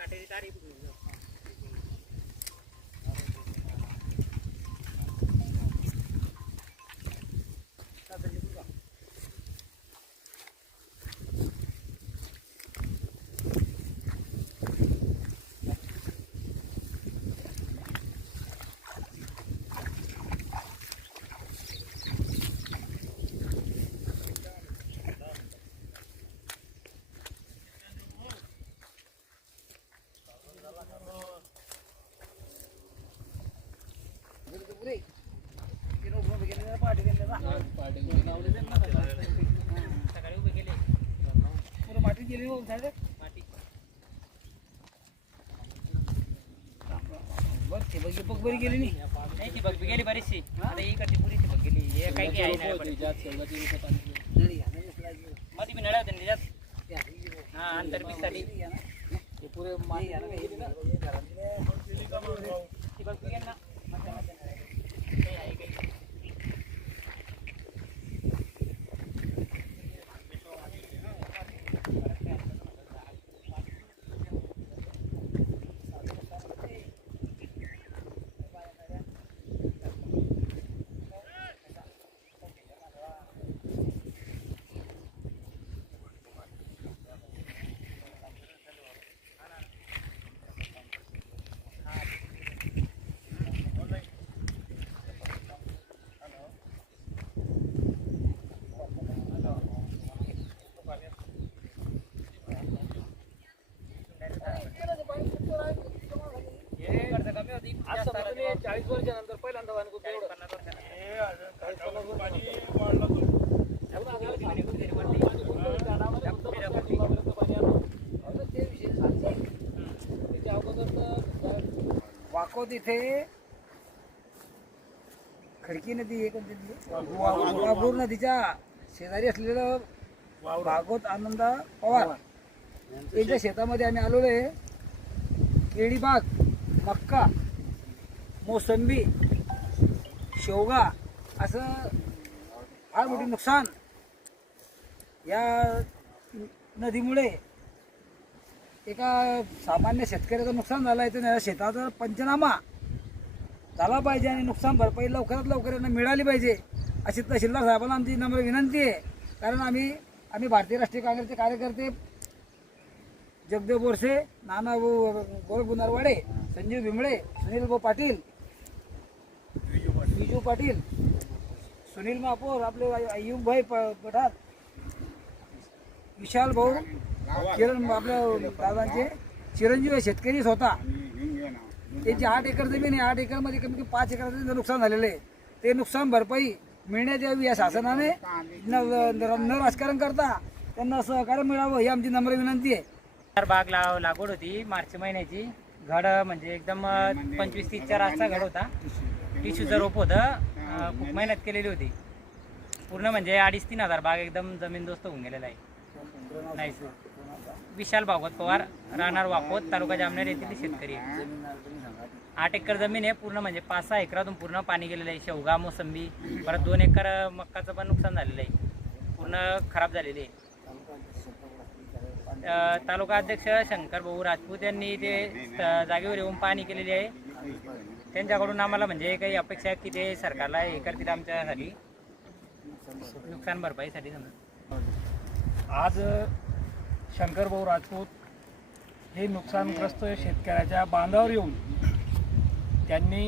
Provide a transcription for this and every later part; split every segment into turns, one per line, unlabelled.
काटेरी गेली बघ ते बघ
आता इकडची पुरी ती बघ गेली हे ना त्याच्यात हा अंतर साठी बघ गेली ना।
चाळीस वर्षानंतर पहिल्यांदा वाहन एवढं. वाकोत इथे खडकी नदी एक वाघूर नदीच्या शेजारी असलेलं भागवत आनंदा पवार. यांच्या शेतामध्ये आम्ही आलेलो आहे. केळी बाग मक्का. मोसंबी शेवगा असं फार मोठे नुकसान या नदीमुळे एका सामान्य शेतकऱ्याचं नुकसान झालं आहे तर शेताचा पंचनामा झाला पाहिजे आणि नुकसान भरपाई लवकरात लवकर यांना मिळाली पाहिजे अशी तहसीलदार साहेबांना आमची नम्र विनंती आहे. कारण आम्ही आम्ही भारतीय राष्ट्रीय काँग्रेसचे कार्यकर्ते जगदेव बोरसे नाना गोळ गुनारवाडे संजीव भिमळे सुनील भाऊ पाटील विजू पाटील सुनील महापौर आपले अय्यूब पठार विशाल भाऊ किरण आपल्या दादांचे चिरंजीव शेतकरीच होता त्यांची आठ एकर जमीन आहे आठ एकरमध्ये कमी कमी पाच एकराचं नुकसान झालेलं आहे. ते नुकसान भरपाई मिळण्यात यावी या शासनाने. न राजकारण करता त्यांना सहकार्य मिळावं ही आमची नम्र विनंती आहे.
चार बाग लाव लागवड होती मार्च महिन्याची. घड म्हणजे एकदम पंचवीस तीस चार घड होता. टिश्यूचं रोप होतं. खूप मेहनत केलेली होती. पूर्ण म्हणजे अडीच तीन हजार बाग एकदम जमीन दोस्त होऊन गेलेला आहे. नाही विशाल भागवत पवार राहणार वाकोत तालुका जामनेर येथील शेतकरी आहे. आठ एकर जमीन आहे पूर्ण म्हणजे पाच सहा एकरातून पूर्ण पाणी गेलेलं आहे. शेवगा मोसंबी परत दोन एकर मक्काचं पण नुकसान झालेलं आहे. पूर्ण खराब झालेली आहे. तालुका अध्यक्ष शंकर भाऊ राजपूत यांनी ते जागेवर येऊन पाहणी केलेली आहे. त्यांच्याकडून आम्हाला म्हणजे काही अपेक्षा आहे की ते सरकारला हे करतील आमच्यासाठी. नुकसान भरपाईसाठी समजा.
आज शंकरभाऊ राजपूत हे नुकसानग्रस्त शेतकऱ्याच्या बांधावर येऊन त्यांनी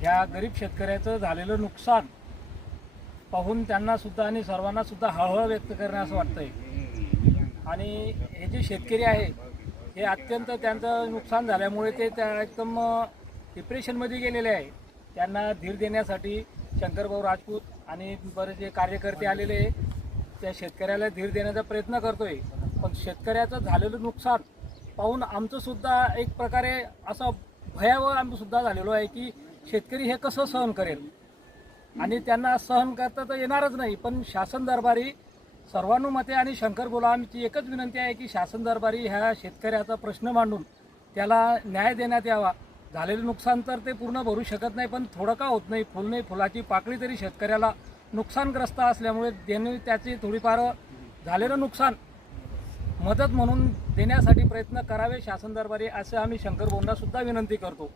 ह्या गरीब शेतकऱ्याचं झालेलं नुकसान पाहून त्यांनासुद्धा आणि सर्वांनासुद्धा हळहळ व्यक्त करणं असं वाटतंय. आणि हे जे शेतकरी आहे हे अत्यंत त्यांचं नुकसान झाल्यामुळे ते त्या एकदम डिप्रेशनमध्ये गेलेले आहे. त्यांना धीर देण्यासाठी शंकरभाऊ राजपूत आणि बरेच जे कार्यकर्ते आलेले त्या शेतकऱ्याला धीर देण्याचा प्रयत्न करतोय. पण शेतकऱ्याचं झालेलं नुकसान पाहून आमचंसुद्धा एक प्रकारे असं भयावह आमचंसुद्धा झालेलो आहे की शेतकरी हे कसं सहन करेल? आणि त्यांना सहन करता तर येणारच नाही पण शासन दरबारी सर्वानुमते आणि शंकर बोला आमची एकच विनंती आहे की शासन दरबारी ह्या शेतकऱ्याचा प्रश्न मांडून त्याला न्याय देण्यात यावा. झालेलं नुकसान तर ते पूर्ण भरू शकत नाही पण थोडं का होत नाही? फुल नाही फुलाची पाकळी तरी शेतकऱ्याला नुकसानग्रस्त असल्यामुळे त्यांनी त्याची थोडीफार झालेलं नुकसान मदत म्हणून देण्यासाठी प्रयत्न करावे शासन दरबारी असं आम्ही शंकर बोंडासुद्धा विनंती करतो.